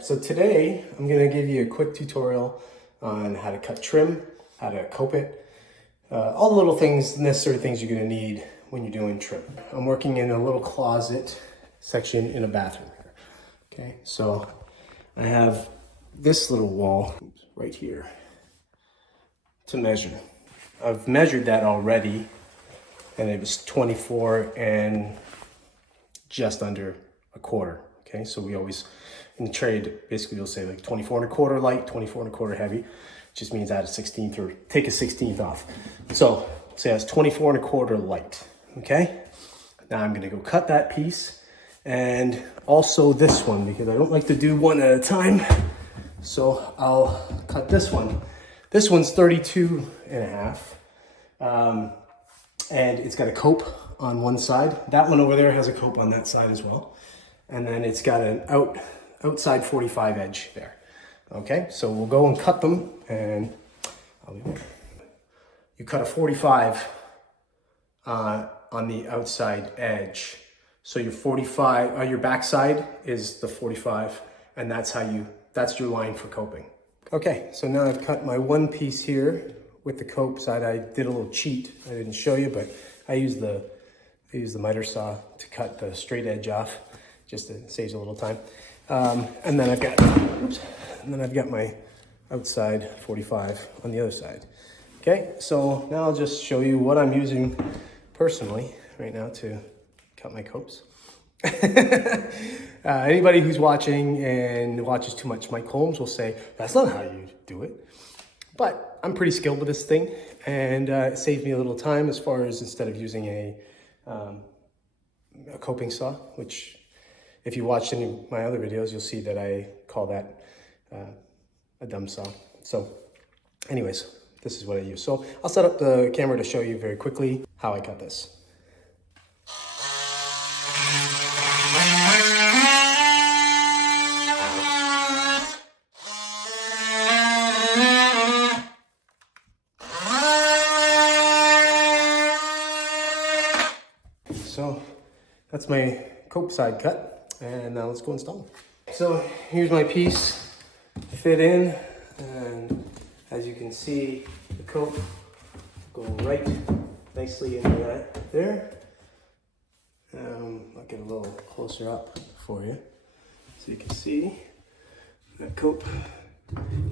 right, so today I'm gonna give you a quick tutorial on how to cut trim, how to cope it, all the little things, necessary things you're gonna need when you're doing trim. I'm working in a little closet section in a bathroom here. Okay, so I have this little wall right here to measure. I've measured that already, and it was 24 and just under a quarter. Okay, so we always, in the trade, basically you'll say like 24 and a quarter light, 24 and a quarter heavy. It just means add a 16th or take a 16th off. So say that's 24 and a quarter light, okay? Now I'm gonna go cut that piece and also this one because I don't like to do one at a time. So I'll cut this one. This one's 32 and a half. And it's got a cope on one side. That one over there has a cope on that side as well. And then it's got an outside 45 edge there. Okay, so we'll go and cut them, and I'll be there. You cut a 45 on the outside edge. So your 45, your backside is the 45, and that's your line for coping. Okay, so now I've cut my one piece here with the cope side. I did a little cheat. I didn't show you, but I used the miter saw to cut the straight edge off, just to save a little time. And then I've got my outside 45 on the other side. Okay, so now I'll just show you what I'm using personally right now to cut my copes. Anybody who's watching and watches too much Mike Holmes will say, that's not how you do it. But I'm pretty skilled with this thing, and it saved me a little time as far as instead of using a coping saw, which if you watched any of my other videos, you'll see that I call that a dumb saw. So anyways, this is what I use. So I'll set up the camera to show you very quickly how I cut this. So that's my cope side cut, and now let's go install them. So here's my piece, fit in, and as you can see, the cope go right nicely into that there. I'll get a little closer up for you so you can see that cope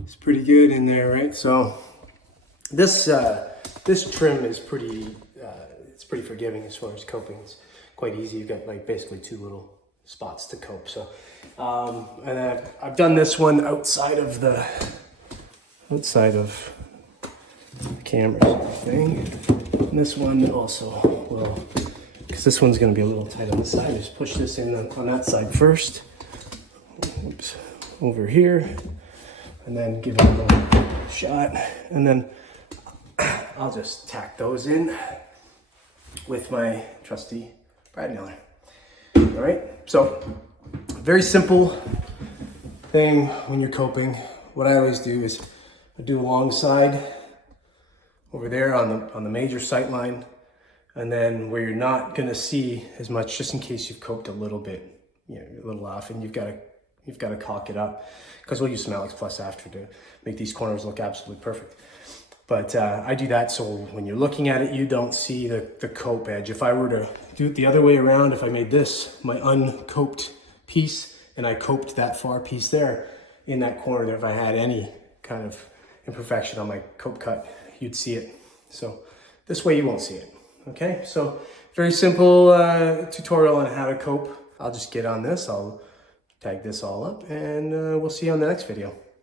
is pretty good in there, right? So this trim is pretty it's pretty forgiving as far as coping. It's quite easy. You've got like basically two little spots to cope. So and I've done this one outside of the camera thing. And this one also will, because this one's going to be a little tight on the side. Just push this in on that side first. Oops, over here, and then give it a little shot, and then I'll just tack those in with my trusty brad nailer. All right, so very simple thing when you're coping. What I always do is I do alongside over there on the major sight line, and then where you're not gonna see as much, just in case you've coped a little bit, you know, a little off, and you've got to caulk it up, because we'll use some Alex Plus after to make these corners look absolutely perfect. But I do that so when you're looking at it, you don't see the cope edge. If I were to do it the other way around, if I made this my uncoped piece and I coped that far piece there in that corner, if I had any kind of imperfection on my cope cut, you'd see it. So this way you won't see it. Okay, so very simple tutorial on how to cope. I'll just get on this. I'll tag this all up, and we'll see you on the next video.